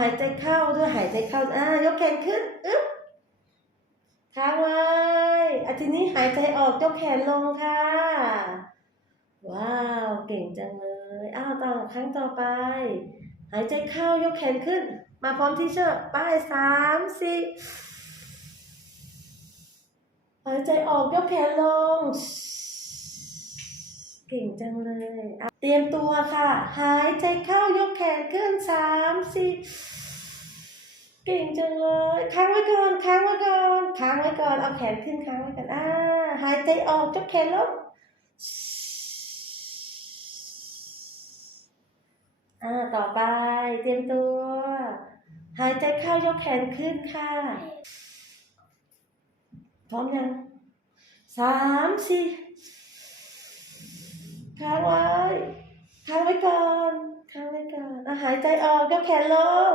หายใจเข้าด้วยหายใจเข้าอ่ายกแขนขึ้นอึ๊บค้างไว้อะทีนี้หายใจออกยกแขนลงค่ะ ว้าว เก่งจังเลยอ้าวต่อครั้งต่อไป หายใจเข้ายกแขนขึ้น มาพร้อมที่เชื่อป้ายสามสี่หายใจออกยกแขนลง จังเลยเตรียมตัวค่ะ หายใจเข้ายกแขนขึ้นสามสี่เก่งจังเลยค้างไว้ก่อนค้างไว้ก่อนค้างไว้ก่อนเอาแขนขึ้นค้างไว้ก่อนอ่าหายใจออกยกแขนลงอ่าต่อไปเตรียมตัว หายใจเข้ายกแขนขึ้นค่ะ พร้อมยังสามสี่ ค้างไว้ ค้างไว้ก่อน ค้างไว้ก่อนอหายใจออกยกแขนลง